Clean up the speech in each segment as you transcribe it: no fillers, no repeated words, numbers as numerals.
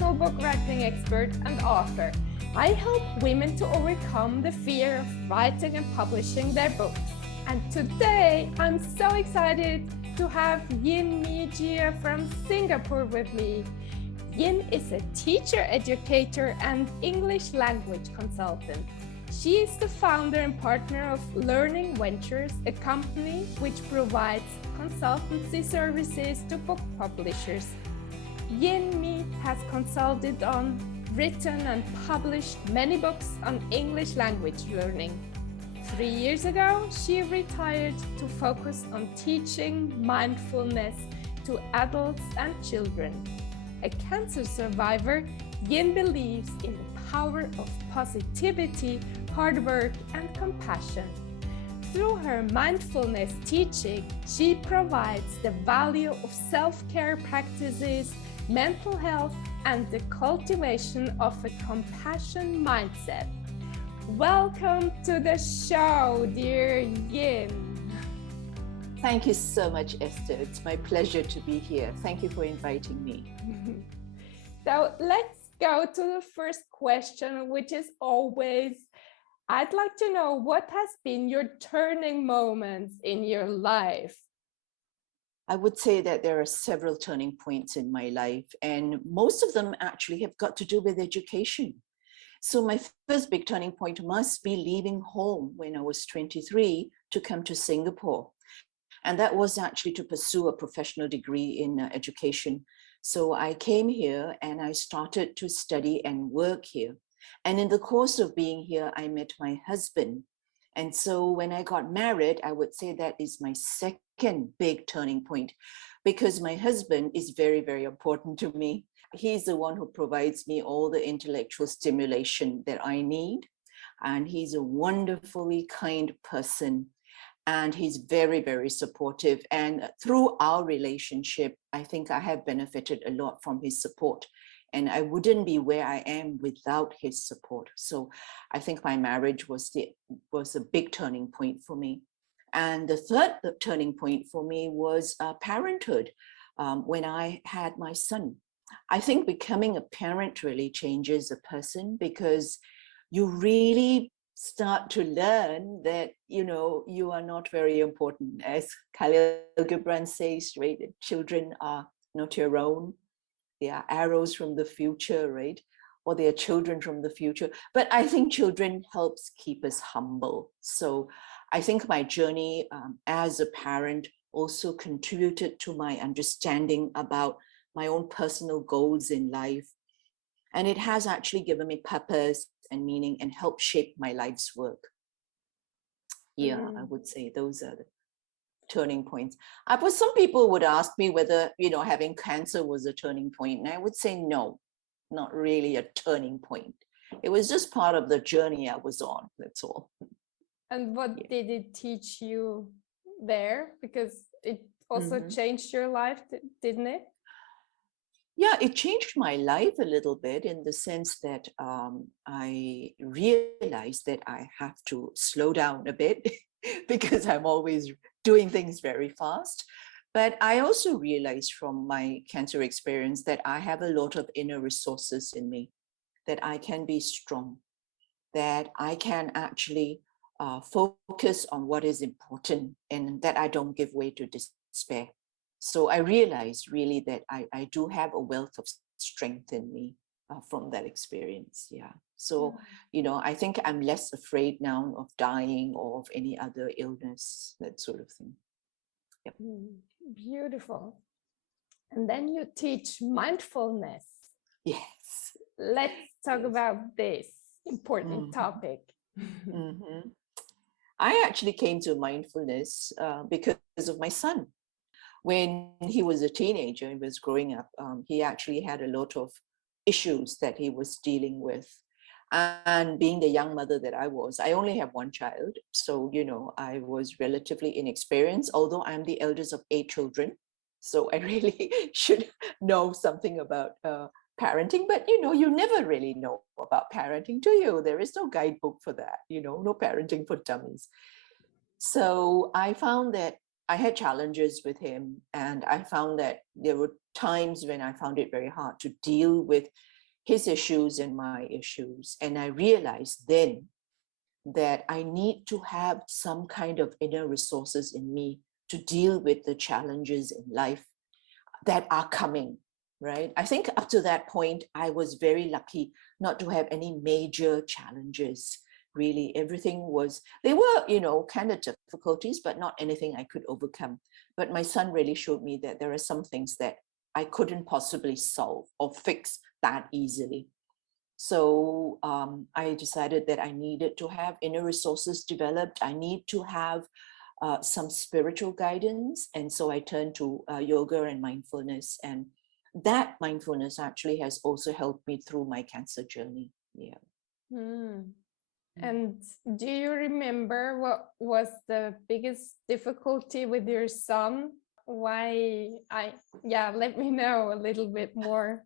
social book writing expert and author. I help women to overcome the fear of writing and publishing their books. And today, I'm so excited to have Yin Mee Cheah from Singapore with me. Yin is a teacher, educator, and English language consultant. She is the founder and partner of Learning Ventures, a company which provides consultancy services to book publishers. Yin Mee has consulted on, written, and published many books on English language learning. 3 years ago, she retired to focus on teaching mindfulness to adults and children. A cancer survivor, Yin believes in the power of positivity, hard work, and compassion. Through her mindfulness teaching, she provides the value of self-care practices, mental health, and the cultivation of a compassion mindset. Welcome to the show, dear Yin. Thank you so much, Esther. It's my pleasure to be here. Thank you for inviting me. So let's go to the first question, which is always, I'd like to know what has been your turning moments in your life? I would say that there are several turning points in my life, and most of them actually have got to do with education. So my first big turning point must be leaving home when I was 23 to come to Singapore. And that was actually to pursue a professional degree in education. So I came here and I started to study and work here. And in the course of being here, I met my husband. And so when I got married, I would say that is my second big turning point, because my husband is very, very important to me. He's the one who provides me all the intellectual stimulation that I need. And he's a wonderfully kind person. And he's very, very supportive. And through our relationship, I think I have benefited a lot from his support. And I wouldn't be where I am without his support. So I think my marriage was a big turning point for me. And the third turning point for me was parenthood, when I had my son. I think becoming a parent really changes a person, because you really start to learn that, you are not very important. As Khalil Gibran says, right, that children are not your own. They are arrows from the future, right? Or they are children from the future. But I think children helps keep us humble. So I think my journey as a parent also contributed to my understanding about my own personal goals in life. And it has actually given me purpose and meaning and helped shape my life's work. Yeah, I would say those are the turning points. But some people would ask me whether, having cancer was a turning point. And I would say, no, not really a turning point. It was just part of the journey I was on. That's all. And what did it teach you there? Because it also changed your life, didn't it? Yeah, it changed my life a little bit, in the sense that I realized that I have to slow down a bit because I'm always doing things very fast. But I also realized from my cancer experience that I have a lot of inner resources in me, that I can be strong, that I can actually focus on what is important, and that I don't give way to despair. So I realized really that I do have a wealth of strength in me from that experience. Yeah. So, I think I'm less afraid now of dying or of any other illness, that sort of thing. Yep. Beautiful. And then you teach mindfulness. Yes. Let's talk about this important topic. I actually came to mindfulness because of my son. When he was a teenager, he was growing up, he actually had a lot of issues that he was dealing with. And being the young mother that I was, I only have one child. So, I was relatively inexperienced, although I'm the eldest of 8 children. So I really should know something about parenting. But, you never really know about parenting, do you? There is no guidebook for that, no parenting for dummies. So I found that I had challenges with him, and I found that there were times when I found it very hard to deal with his issues and my issues. And I realized then that I need to have some kind of inner resources in me to deal with the challenges in life that are coming, right? I think up to that point, I was very lucky not to have any major challenges. Really, everything was, they were, kind of difficulties, but not anything I could overcome. But my son really showed me that there are some things that I couldn't possibly solve or fix that easily. So I decided that I needed to have inner resources developed. I need to have some spiritual guidance. And so I turned to yoga and mindfulness. And that mindfulness actually has also helped me through my cancer journey. Yeah. Mm. And do you remember what was the biggest difficulty with your son? Let me know a little bit more.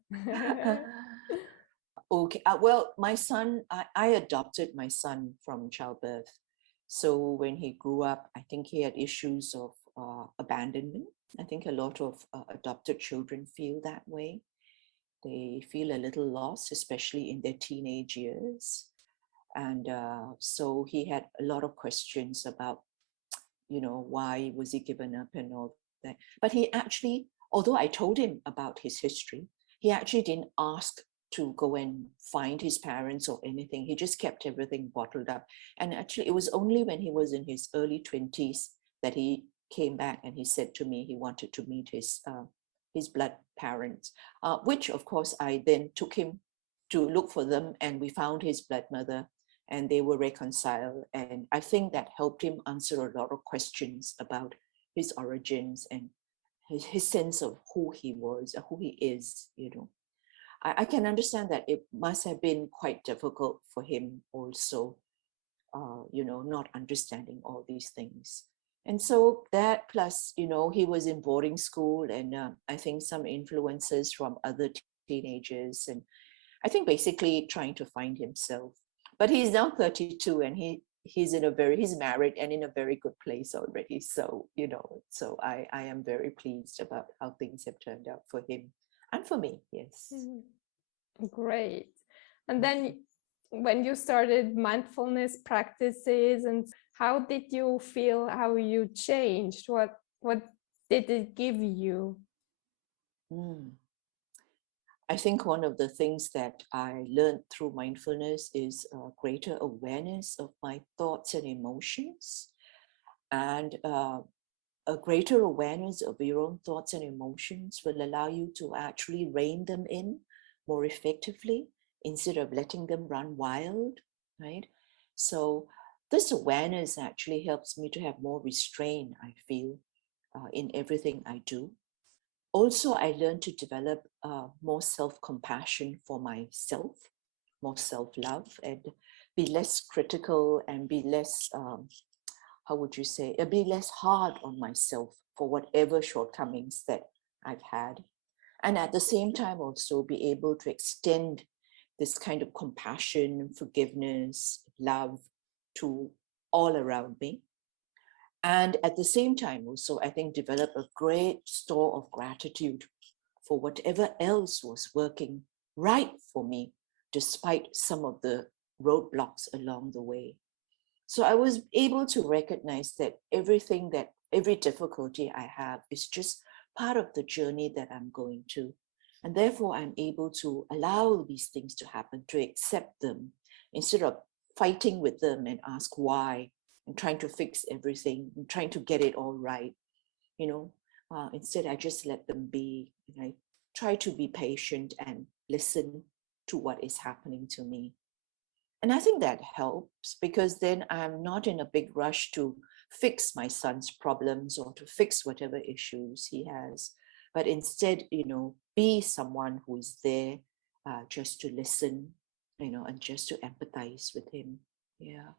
Okay. Well, my son, I adopted my son from childbirth. So when he grew up, I think he had issues of abandonment. I think a lot of adopted children feel that way. They feel a little lost, especially in their teenage years. And so he had a lot of questions about, why was he given up and all that. But he actually, although I told him about his history, he actually didn't ask to go and find his parents or anything. He just kept everything bottled up. And actually, it was only when he was in his early 20s that he came back and he said to me he wanted to meet his blood parents, which of course I then took him to look for them, and we found his blood mother, and they were reconciled. And I think that helped him answer a lot of questions about his origins and his sense of who he was, who he is. I can understand that it must have been quite difficult for him also, not understanding all these things. And so that plus, he was in boarding school, and I think some influences from other teenagers. And I think basically trying to find himself. But he's now 32, and he's married and in a very good place already. So, so I am very pleased about how things have turned out for him and for me. Yes. Great. And then when you started mindfulness practices, and how did you feel, how you changed? What did it give you? I think one of the things that I learned through mindfulness is a greater awareness of my thoughts and emotions, and a greater awareness of your own thoughts and emotions will allow you to actually rein them in more effectively instead of letting them run wild, right? So this awareness actually helps me to have more restraint, I feel, in everything I do. Also, I learned to develop more self-compassion for myself, more self-love, and be less critical and be less, how would you say, be less hard on myself for whatever shortcomings that I've had. And at the same time, also be able to extend this kind of compassion, forgiveness, love to all around me. And at the same time, also, I think develop a great store of gratitude for whatever else was working right for me, despite some of the roadblocks along the way. So I was able to recognize that every difficulty I have is just part of the journey that I'm going to. And therefore, I'm able to allow these things to happen, to accept them, instead of fighting with them and ask why, and trying to fix everything, and trying to get it all right. Instead, I just let them be. And I try to be patient and listen to what is happening to me. And I think that helps, because then I'm not in a big rush to fix my son's problems or to fix whatever issues he has, but instead, be someone who is there just to listen, and just to empathize with him. Yeah.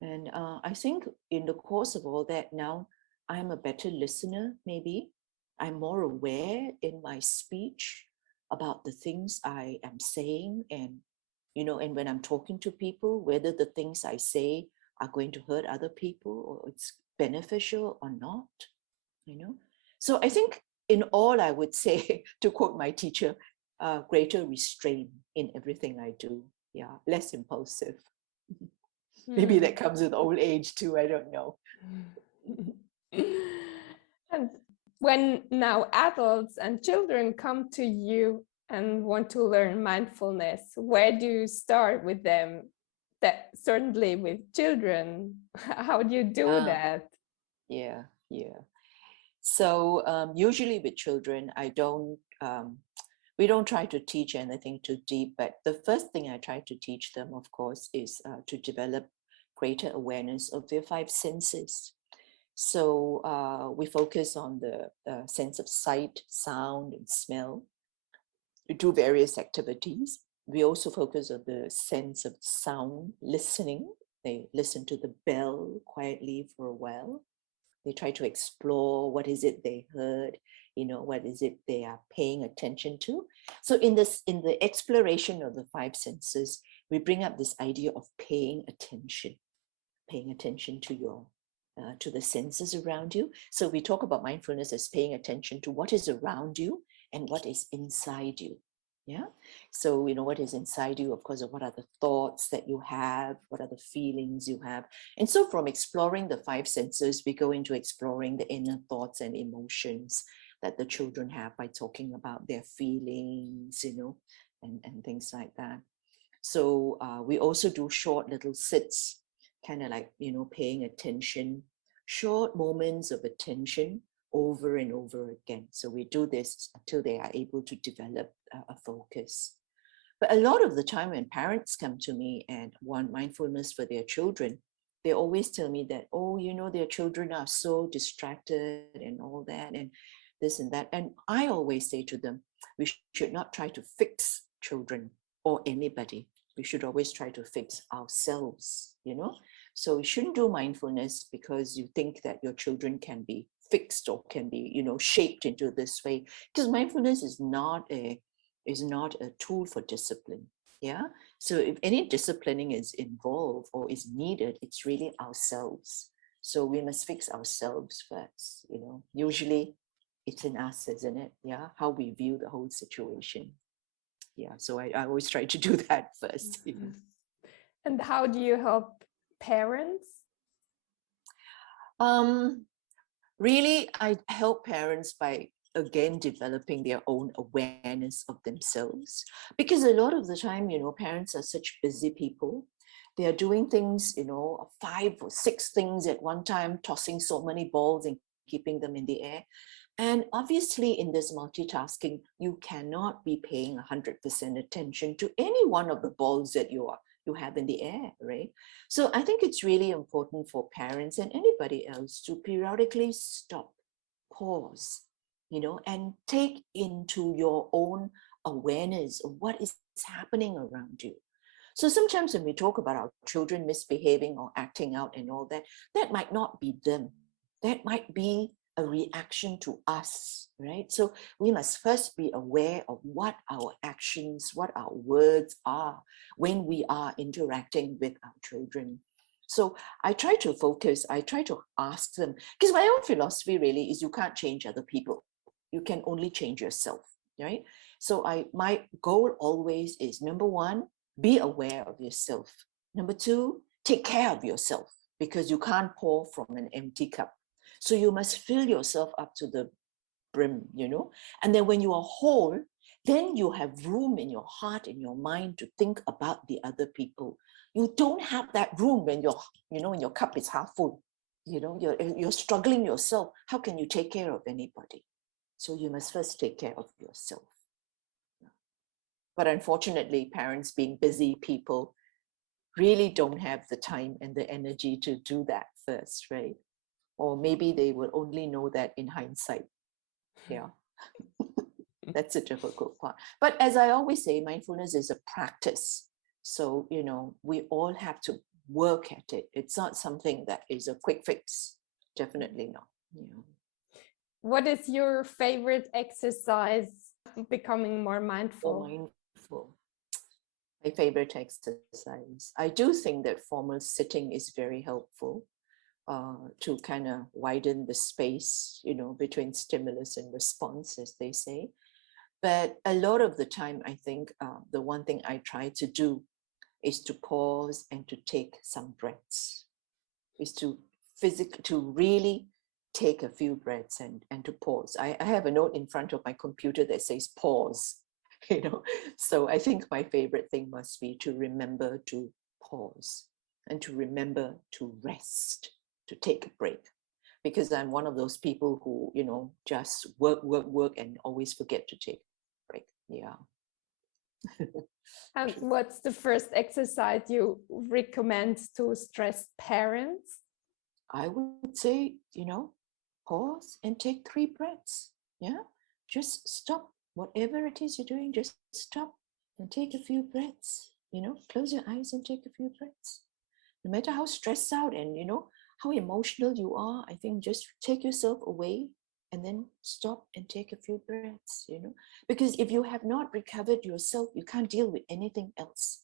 And I think in the course of all that, now I'm a better listener, maybe. I'm more aware in my speech about the things I am saying, and when I'm talking to people, whether the things I say are going to hurt other people or it's beneficial or not. So I think in all, I would say, to quote my teacher, greater restraint in everything I do. Yeah, less impulsive. Maybe that comes with old age too. I don't know. And when now adults and children come to you and want to learn mindfulness, where do you start with them? That certainly with children, how do you do that? Yeah, yeah. So usually with children, we don't try to teach anything too deep, but the first thing I try to teach them, of course, is to develop greater awareness of their five senses. So we focus on the sense of sight, sound, and smell. We do various activities. We also focus on the sense of sound, listening. They listen to the bell quietly for a while. They try to explore what is it they heard, what is it they are paying attention to. So in the exploration of the five senses, we bring up this idea of paying attention to the senses around you. So we talk about mindfulness as paying attention to what is around you and what is inside you. Yeah. So, what is inside you, of course, what are the thoughts that you have? What are the feelings you have? And so from exploring the five senses, we go into exploring the inner thoughts and emotions that the children have by talking about their feelings, and things like that. So we also do short little sits, kind of like, paying attention, short moments of attention over and over again. So we do this until they are able to develop a focus. But a lot of the time when parents come to me and want mindfulness for their children, they always tell me that, their children are so distracted and all that and this and that. And I always say to them, we should not try to fix children or anybody. We should always try to fix ourselves. So you shouldn't do mindfulness because you think that your children can be fixed or can be, shaped into this way. Because mindfulness is not a tool for discipline. Yeah. So if any disciplining is involved or is needed, it's really ourselves. So we must fix ourselves first. Usually it's in us, isn't it? Yeah. How we view the whole situation. Yeah. So I always try to do that first. And how do you help parents? Really, I help parents by again developing their own awareness of themselves, because a lot of the time, parents are such busy people. They are doing things, 5 or 6 things at one time, tossing so many balls and keeping them in the air. And obviously, in this multitasking, you cannot be paying 100% attention to any one of the balls that you have in the air, right? So I think it's really important for parents and anybody else to periodically stop, pause, and take into your own awareness of what is happening around you. So sometimes when we talk about our children misbehaving or acting out and all that, that might not be them. That might be a reaction to us, right? So we must first be aware of what our actions, what our words are when we are interacting with our children. So I try to ask them, because my own philosophy really is you can't change other people. You can only change yourself, right? So my goal always is, number one, be aware of yourself. Number two, take care of yourself, because you can't pour from an empty cup. So you must fill yourself up to the brim, and then when you are whole, then you have room in your heart, in your mind to think about the other people. You don't have that room when when your cup is half full. You're struggling yourself. How can you take care of anybody? So you must first take care of yourself. But unfortunately, parents, being busy people, really don't have the time and the energy to do that first, right? Or maybe they will only know that in hindsight. Yeah. That's a difficult part. But as I always say, mindfulness is a practice. So, we all have to work at it. It's not something that is a quick fix. Definitely not. What is your favorite exercise becoming more mindful? Mindful. My favorite exercise. I do think that formal sitting is very helpful. to kind of widen the space, between stimulus and response, as they say. But a lot of the time, I think the one thing I try to do is to pause and to take some breaths, is to really take a few breaths and to pause. I have a note in front of my computer that says pause, So I think my favorite thing must be to remember to pause and to remember to rest, to take a break. Because I'm one of those people who, just work, and always forget to take a break. Yeah. And what's the first exercise you recommend to stressed parents? I would say, pause and take 3 breaths. Yeah. Just stop. Whatever it is you're doing, just stop and take a few breaths. Close your eyes and take a few breaths. No matter how stressed out and, how emotional you are, I think just take yourself away and then stop and take a few breaths, because if you have not recovered yourself, you can't deal with anything else.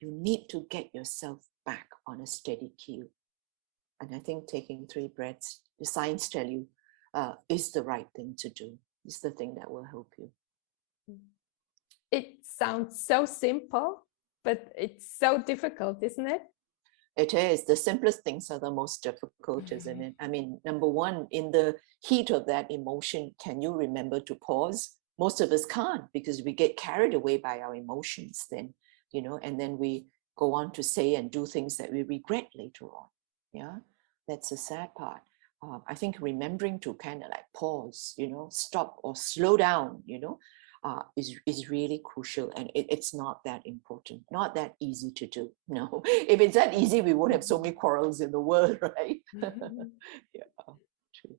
You need to get yourself back on a steady keel. And I think taking 3 breaths, the science tell you, is the right thing to do. It's the thing that will help you. It sounds so simple, but it's so difficult, isn't it? It is. The simplest things are the most difficult, isn't it? I mean, number one, in the heat of that emotion, can you remember to pause? Most of us can't, because we get carried away by our emotions then, and then we go on to say and do things that we regret later on. Yeah, that's the sad part. I think remembering to kind of like pause, stop or slow down, is really crucial, and it's not that important, not that easy to do. No, if it's that easy, we won't have so many quarrels in the world, right? Yeah, true.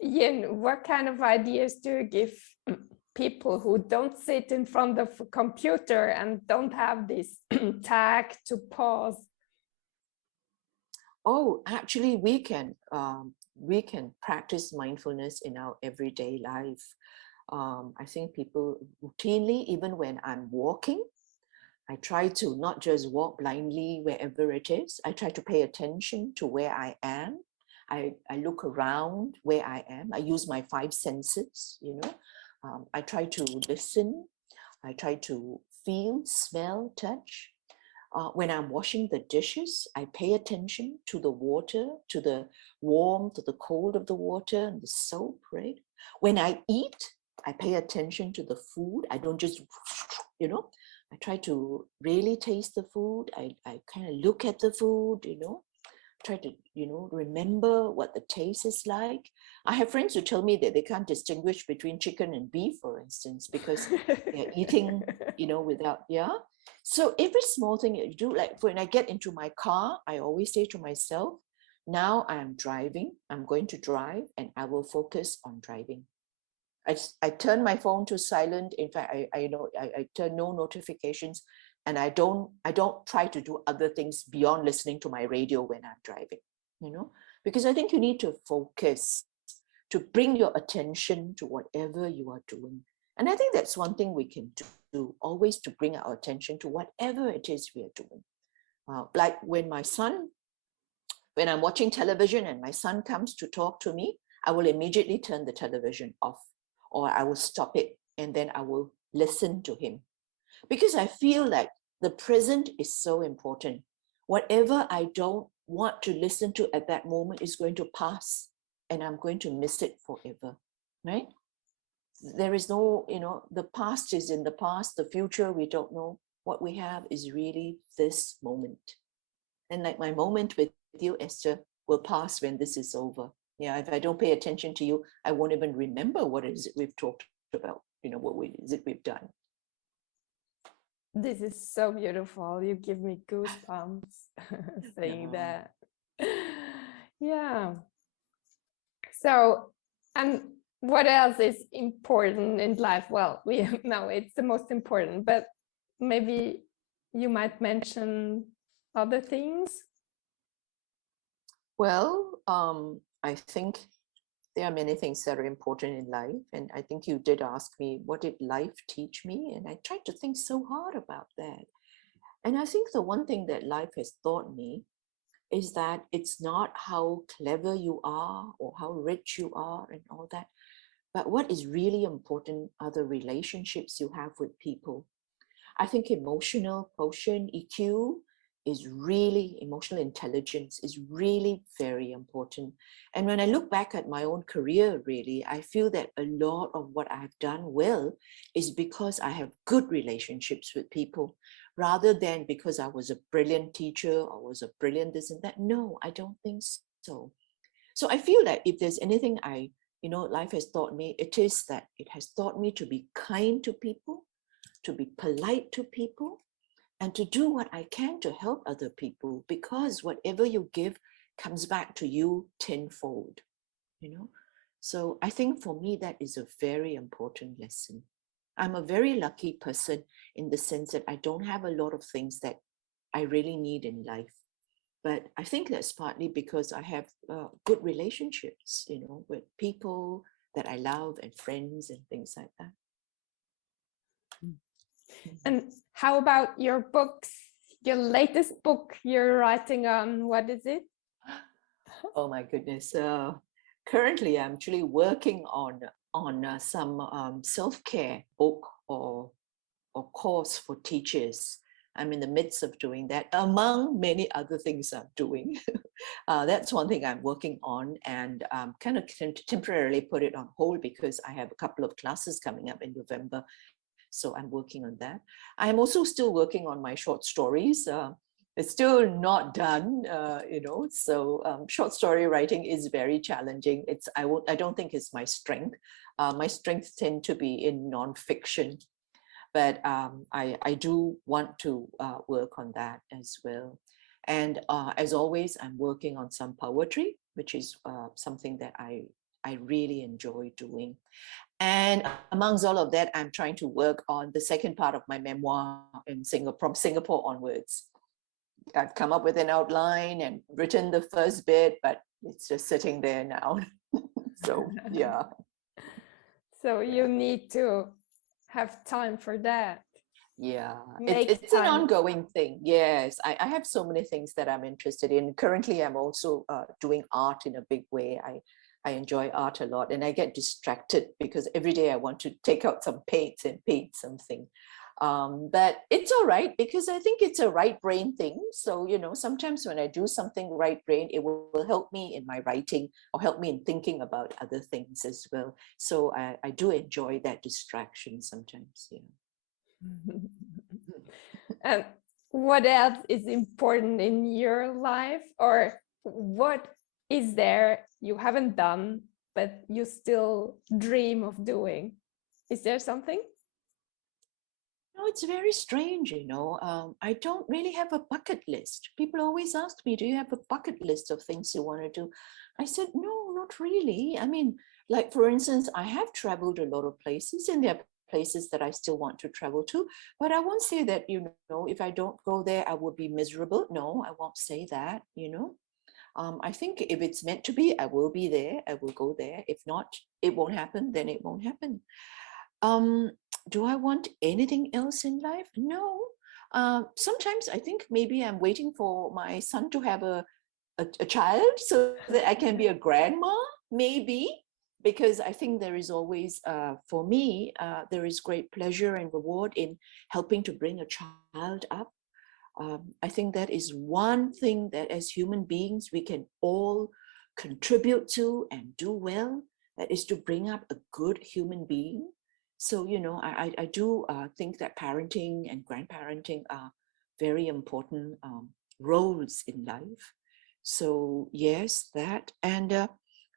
Yin, what kind of ideas do you give people who don't sit in front of a computer and don't have this tag to pause? Oh, actually, we can practice mindfulness in our everyday life. I think people routinely, even when I'm walking, I try to not just walk blindly wherever it is. I try to pay attention to where I am. I look around where I am. I use my 5 senses, I try to listen. I try to feel, smell, touch. When I'm washing the dishes, I pay attention to the water, to the warmth, to the cold of the water and the soap, right? When I eat, I pay attention to the food. I don't just, I try to really taste the food. I kind of look at the food, try to, remember what the taste is like. I have friends who tell me that they can't distinguish between chicken and beef, for instance, because they're eating, without, yeah. So every small thing that you do, like when I get into my car, I always say to myself, now I am driving, I'm going to drive, and I will focus on driving. I turn my phone to silent. In fact, I turn no notifications, and I don't try to do other things beyond listening to my radio when I'm driving, because I think you need to focus, to bring your attention to whatever you are doing. And I think that's one thing we can do, always to bring our attention to whatever it is we are doing. Like when I'm watching television and my son comes to talk to me, I will immediately turn the television off, or I will stop it, and then I will listen to him. Because I feel like the present is so important. Whatever I don't want to listen to at that moment is going to pass, and I'm going to miss it forever, right? There is no, the past is in the past, the future we don't know. What we have is really this moment. And like my moment with you, Esther, will pass when this is over. Yeah, if I don't pay attention to you, I won't even remember what it is we've talked about, what is it we've done. This is so beautiful. You give me goosebumps saying that. Yeah. So, and what else is important in life? Well, we know it's the most important, but maybe you might mention other things. Well, I think there are many things that are important in life. And I think you did ask me, what did life teach me? And I tried to think so hard about that. And I think the one thing that life has taught me is that it's not how clever you are or how rich you are and all that, but what is really important are the relationships you have with people. I think emotional quotient, EQ, is really, emotional intelligence is really very important. And when I look back at my own career, really, I feel that a lot of what I've done well is because I have good relationships with people rather than because I was a brilliant teacher or was a brilliant this and that. No, I don't think so. So I feel that if there's anything life has taught me, it is that it has taught me to be kind to people, to be polite to people, and to do what I can to help other people, because whatever you give comes back to you tenfold, you know. So I think for me, that is a very important lesson. I'm a very lucky person in the sense that I don't have a lot of things that I really need in life. But I think that's partly because I have good relationships, with people that I love and friends and things like that. And how about your books? Your latest book you're writing on, what is it? Oh my goodness. Currently, I'm actually working on some self-care book or course for teachers. I'm in the midst of doing that, among many other things I'm doing. That's one thing I'm working on, and kind of temporarily put it on hold because I have a couple of classes coming up in November. So I'm working on that. I'm also still working on my short stories. It's still not done, So short story writing is very challenging. I don't think it's my strength. My strengths tend to be in nonfiction, but I do want to work on that as well. And as always, I'm working on some poetry, which is something that I really enjoy doing. And amongst all of that, I'm trying to work on the second part of my memoir in Singapore, from Singapore onwards. I've come up with an outline and written the first bit, but it's just sitting there now. So, yeah. So you need to have time for that. Yeah, Make it's an time. ongoing thing. Yes, I have so many things that I'm interested in. Currently, I'm also doing art in a big way. I enjoy art a lot, and I get distracted because every day I want to take out some paints and paint something. But it's all right because I think it's a right brain thing. So, sometimes when I do something right brain, it will help me in my writing or help me in thinking about other things as well. So I do enjoy that distraction sometimes. Yeah. And what else is important in your life, or what is there you haven't done but you still dream of doing? Is there something? No, it's very strange, I don't really have a bucket list. People always ask me, do you have a bucket list of things you want to do? I said, no, not really. I mean, like, for instance, I have traveled a lot of places, and there are places that I still want to travel to, but I won't say that, if I don't go there, I will be miserable. No, I won't say that. I think if it's meant to be, I will be there. I will go there. If not, it won't happen, then it won't happen. Um, do I want anything else in life? No. Sometimes I think maybe I'm waiting for my son to have a child so that I can be a grandma, maybe, because I think there is always, for me, there is great pleasure and reward in helping to bring a child up. I think that is one thing that as human beings we can all contribute to and do well, that is to bring up a good human being. So, I do think that parenting and grandparenting are very important roles in life. So yes, that. And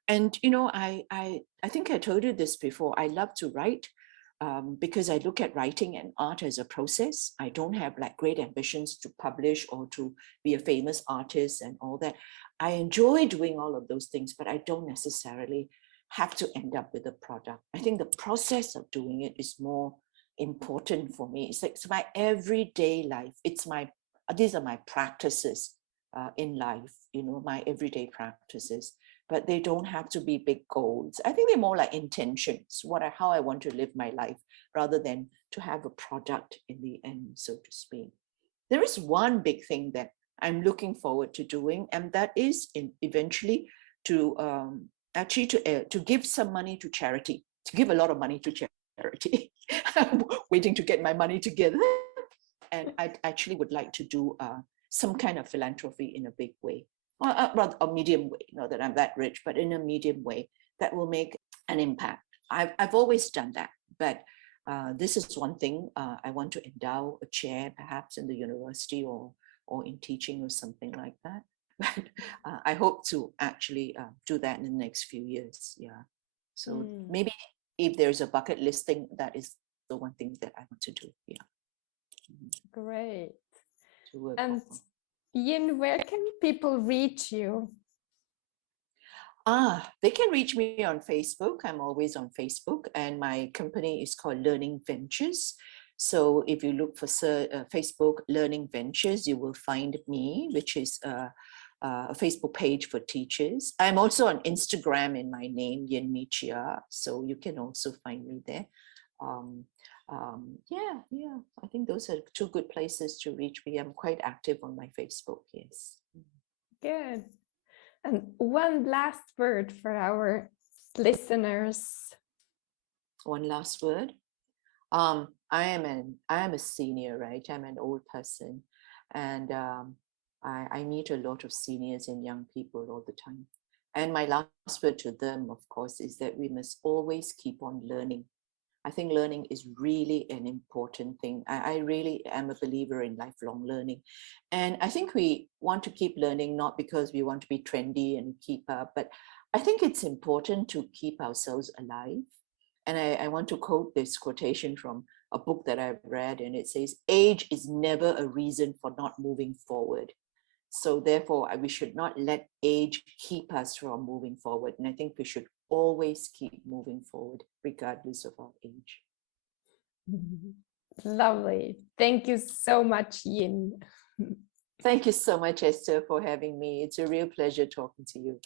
I think I told you this before. I love to write because I look at writing and art as a process. I don't have like great ambitions to publish or to be a famous artist and all that. I enjoy doing all of those things, but I don't necessarily have to end up with a product. I think the process of doing it is more important for me. It's my everyday life. These are my practices in life, my everyday practices, but they don't have to be big goals. I think they're more like intentions, how I want to live my life, rather than to have a product in the end, so to speak. There is one big thing that I'm looking forward to doing, and that is eventually to to give some money to charity, to give a lot of money to charity. I'm waiting to get my money together, and I actually would like to do some kind of philanthropy in a big way, or rather a medium way. Not that I'm that rich, but in a medium way that will make an impact. I've always done that, but this is one thing. I want to endow a chair, perhaps in the university or in teaching or something like that. But I hope to actually do that in the next few years. Yeah. So maybe if there's a bucket list thing, that is the one thing that I want to do. Yeah. Great. To work And on. Yin, where can people reach you? They can reach me on Facebook. I'm always on Facebook, and my company is called Learning Ventures. So if you look for Facebook Learning Ventures, you will find me, which is a Facebook page for teachers. I'm also on Instagram in my name, Yin Mee Cheah. So you can also find me there. Yeah. I think those are two good places to reach me. I'm quite active on my Facebook. Yes. Good. And one last word for our listeners. One last word. I am a senior, right? I'm an old person, and I meet a lot of seniors and young people all the time. And my last word to them, of course, is that we must always keep on learning. I think learning is really an important thing. I really am a believer in lifelong learning. And I think we want to keep learning, not because we want to be trendy and keep up, but I think it's important to keep ourselves alive. And I want to quote this quotation from a book that I've read, and it says, age is never a reason for not moving forward. So therefore, we should not let age keep us from moving forward. And I think we should always keep moving forward, regardless of our age. Lovely. Thank you so much, Yin. Thank you so much, Esther, for having me. It's a real pleasure talking to you.